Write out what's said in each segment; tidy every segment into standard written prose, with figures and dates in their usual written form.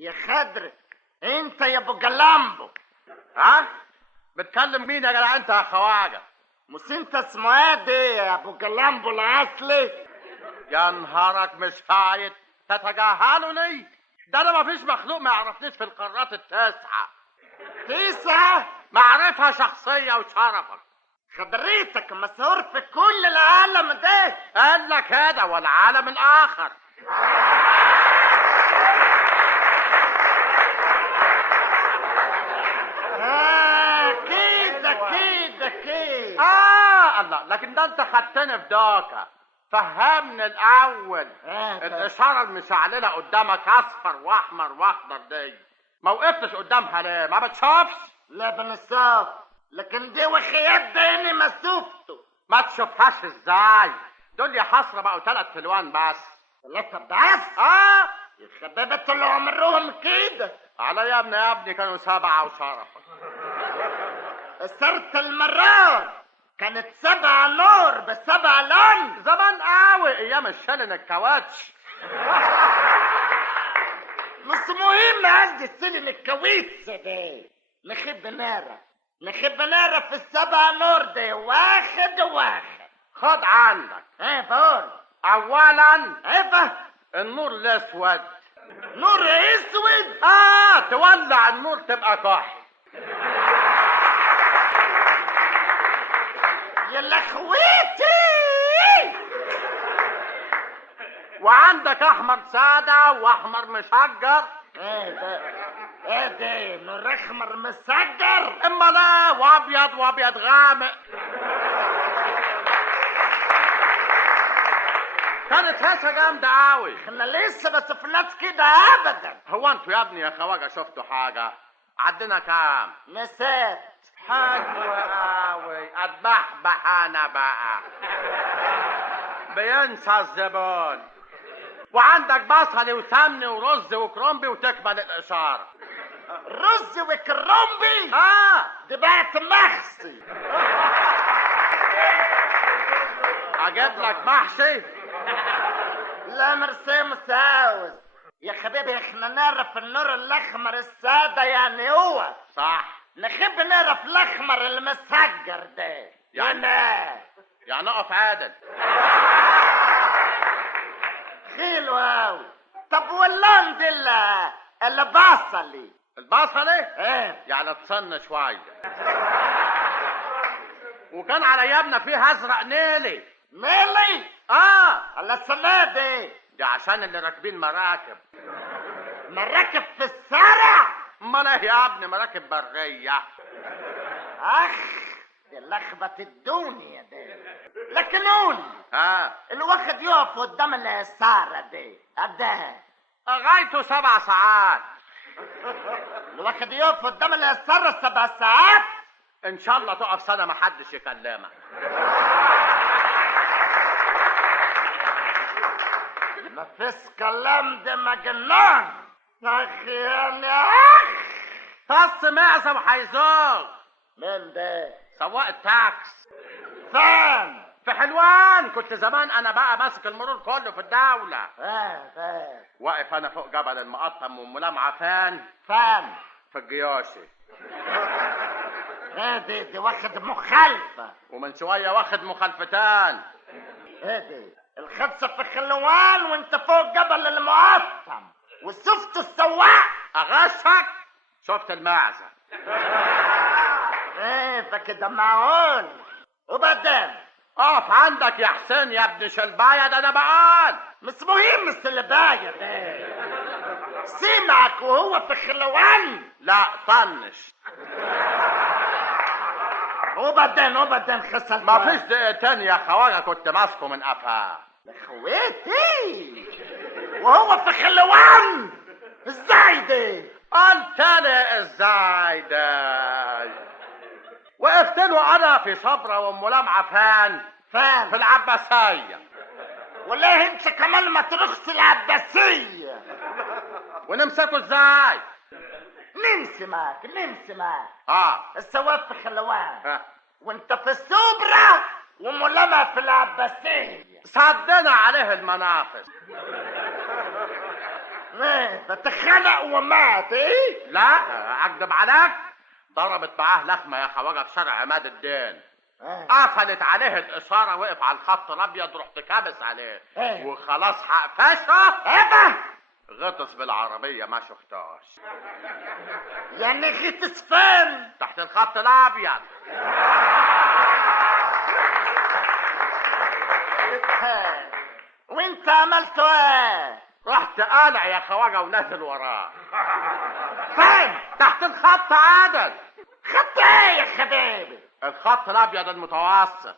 يا خضر انت يا ابو جلامبو. ها؟ بتكلم مين يا جدع انت يا خواجه؟ مش انت اسمه ايه دي يا ابو جلامبو الاصلي؟ يا نهارك مش فايت تتجاهلني؟ ده انا مفيش مخلوق ما يعرفنيش في القارات التاسعه. تسعة؟ معرفة شخصية وشرفك. خضريتك مسهور في كل العالم ده. قال لك هذا والعالم الآخر. كده الله، لكن ده انت خدتني في دوكا. فهمني الأول. الإشارة المشعللة قدامك أصفر وأحمر وأخضر دي ما وقفتش قدامها ليه؟ ما بتشوفش؟ لا بنشوف، لكن دي وخيات بعيني ما شفته. ما تشوفهاش ازاي؟ دول يا حسرة بقوا 3 ألوان بس. 3 بس؟ يا خبابة طلعوا عمرهم كده. على يا ابني كانوا 7 وشرفك. صرت المرار كانت 7 نور ب7 لون. زمان قوي ايام الشلن الكاوتش. مش مهم عندي السلم الكويس دي. نخب نارة في ال7 نور دي واحد. خد عندك. بقول اولا بقى النور الاسود. نور اسود؟ تولع النور تبقى كحل. يا لخويتي. وعندك احمر سادة واحمر مشجر. ده نور احمر مسجر؟ اما لا، وابيض غامق. كانت هسه جامدة قوي. احنا لسه ما شفناش كده ابدا. هو انتوا يا ابني يا خواجه شفتوا حاجة؟ عدنا كام؟ نسيت. حلوة قوي. اتبحبح انا بقى. بينسى الزبون. وعندك بصل وسمن ورز وكرنبي وتكمل الاشارة. رز وكرنبي؟ دي بقت محشي. اجيب لك محشي؟ لا مرسي مساوس يا حبيبي. احنا نعرف النور الاحمر السادة يعني هو صح. نحب نعرف الاحمر المسجر ده. يعني اقف عادل. حلو اوي. طب واللون دي البصلي؟ البصلي؟ يعني تصن شوية. وكان على ايامنا فيه ازرق نيلي. ميلي؟ على السنة دي عشان اللي راكبين مراكب في الشارع. امال ايه يا ابني؟ مراكب برية. دي لخبة الدنيا دي. لكن قول الواحد يقف قدام السارة دي قدها غايته 7 ساعات. الواحد يقف قدام السارة 7 ساعات؟ ان شاء الله تقف سنة ما حدش يكلمك. ما فيش كلام ده مجنون. اخي انا فص معزة وحيزوغ. مين ده؟ سواق التاكس. فين؟ في حلوان. كنت زمان انا بقى ماسك المرور كله في الدولة. فين؟ واقف انا فوق جبل المقطم وملامعة فين في الجياشي. دي واخد مخالفة. ومن شوية واخد مخالفتان. دي الخدسة في خلوان وانت فوق جبل المقطم وشفت السواق. اغشك؟ شفت المعزة. فكده معقول. وبعدين اقف عندك يا حسين يا ابن شلباية. ده انا بقال مش مهم السلباية ده. سمعك وهو في خلوان؟ لا طنش. وبعدين خسرت. ما فيش دقيقتين يا خواجه كنت ماسكه من قفاه. خويتي وهو في خلوان؟ ازاي ده؟ قلت لي ازاي ده؟ وقفت له انا في صبرة وملامعة فين في العباسية. والله انت كمان ما تروحش العباسية. ونمسكه ازاي؟ نمسي معك السواق في خلوان وانت في الصبرة وملامعة في العباسية. صدنا عليه المنافس. فتخنق ومات ايه؟ لا اكدب عليك، ضربت معاه لخمه يا خواجه في شارع عماد الدين. قفلت عليه الاشاره، وقف على الخط الابيض، رحت كابس عليه وخلاص هقفشه. غطس بالعربيه ما شفتهاش. يعني غطس فين؟ تحت الخط الابيض. وانت عملت ايه؟ رحت قالع يا خواجه ونازل وراه. فين؟ تحت الخط عادل. خط ايه يا حبيبي؟ الخط الابيض المتوسط.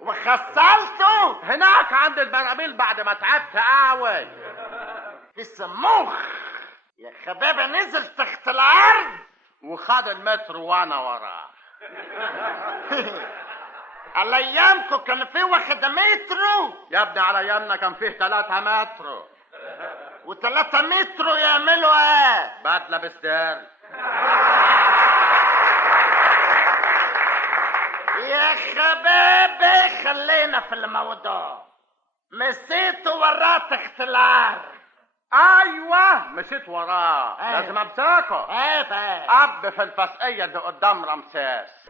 وخسلته هناك عند البراميل بعد ما تعبت قوي. في سموخ يا حبيبي، نزل تحت الارض وخد المتر وانا وراه. على ايامكم كان في واحد مترو يا ابني على ايامنا كان فيه 3 متر. و3 مترو يعملوا ايه؟ بدله بسدار. يا حبيبي خلينا في الموضوع. مسيتوا وراه تحت الارض. ايوه مشيت وراه. لازم امسكه. اب في الفسقيه اللي قدام رمسيس.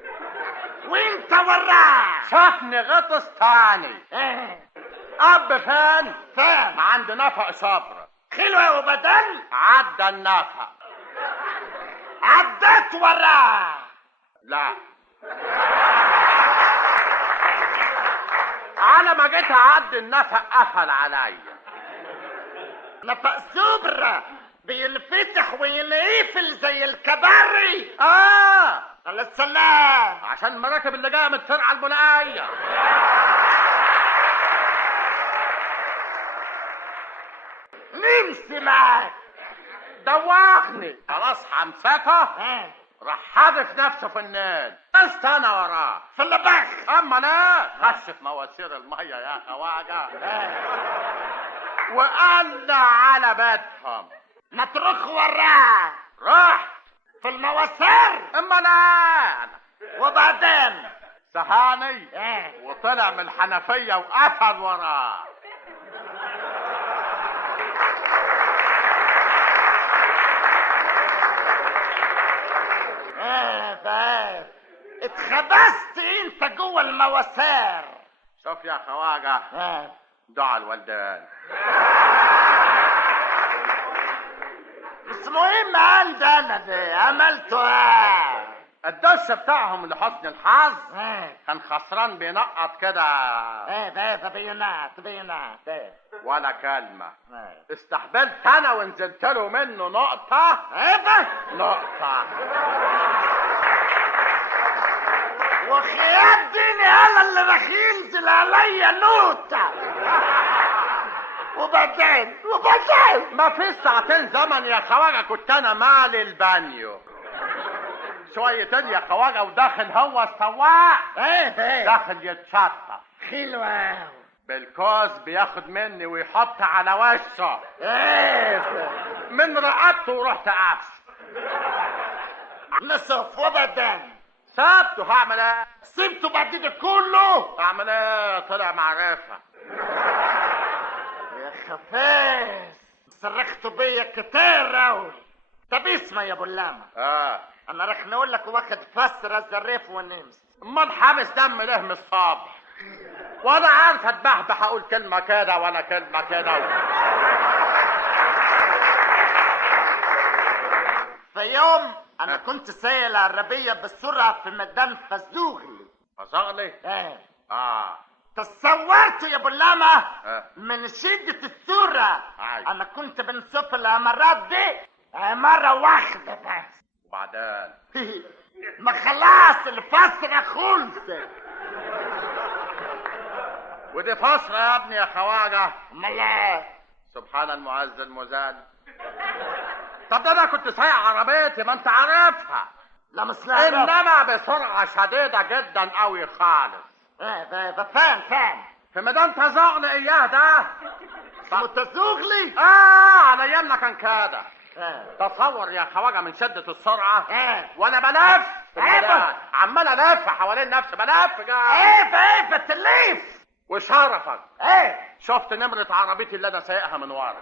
وانت وراه؟ شافني غطس تاني. اب فين؟ عند نفق صبر. حلوة وبدل؟ عدى النفق. عدت وراه؟ لا. على ما جيت اعدي النفق قفل عليا. نفق صبر بينفتح وينقفل زي الكباري. على السلام. عشان المراكب اللي جايه من الترعه البنائيه. نمشي معاك. دوخني. خلاص همسكه. راح حادف نفسه في النيل. استنى وراه في اللبخ. اما لا خش في مواسير الميه يا خواجه. وقال على بيتهم. ما تروح وراه. رحت في المواسير. اما لا. وبعدين سهاني وطلع من الحنفيه وقفل وراه. اتخبست انت جوه المواسير. شوف يا خواجه. دعا الوالدين. بس مهم عندنا دي عملتوا ايه؟ الدش بتاعهم لحسن الحظ كان خسران بينقط كده. بينات ولا كلمة. استحبلت انا ونزلت له منه نقطة. نقطة. وخيات ديني انا اللي راح ينزل عليا نوتة. وبعدين ما في ساعتين زمن يا خواجه كنت انا مالي البانيو شويتين يا خواجه، وداخل هو السواق. داخل يتشطف. حلوة. بالكوز بياخد مني ويحط على وشه. من رقبته ورحت قفش. نصف. وبعدين سبته. هعمل ايه؟ سبته بعد ده كله؟ اعمل ايه؟ طلع معرفه. يا خفاف صرختوا بيا كتير اوي. طب اسمع يا ابو اللامه. انا راح نقول لك واخد فسره الزريف ونمس. امال حابس دم ليه من الصبح؟ وانا عارف اتبحبح اقول كلمه كده ولا كلمه كده. في يوم انا كنت سايق العربيه بالسرعه في ميدان فزوغلي. فزغلي؟ تصورت يا ابو اللامه من شده السرعه. انا كنت بنصف العمارات دي عماره واحده بس. وبعدين ما خلاص الفسره خلصت. ودي فسره يا ابني يا خواجه؟ امال ايه؟ سبحان المعز المذل. طب ده انا كنت سايق عربيتي ما انت عارفها. لا مش انما بسرعه شديده جدا قوي خالص. فين؟ في ميدان تزغلي اياه ده. اسمه تزغلي؟ على ايامنا كان كده. تصور يا خواجه من شده السرعه. وانا بلف عمال الف حوالين نفسي. بلف بتلف. وشرفك شفت نمرة عربيتي اللي انا سايقها من ورا.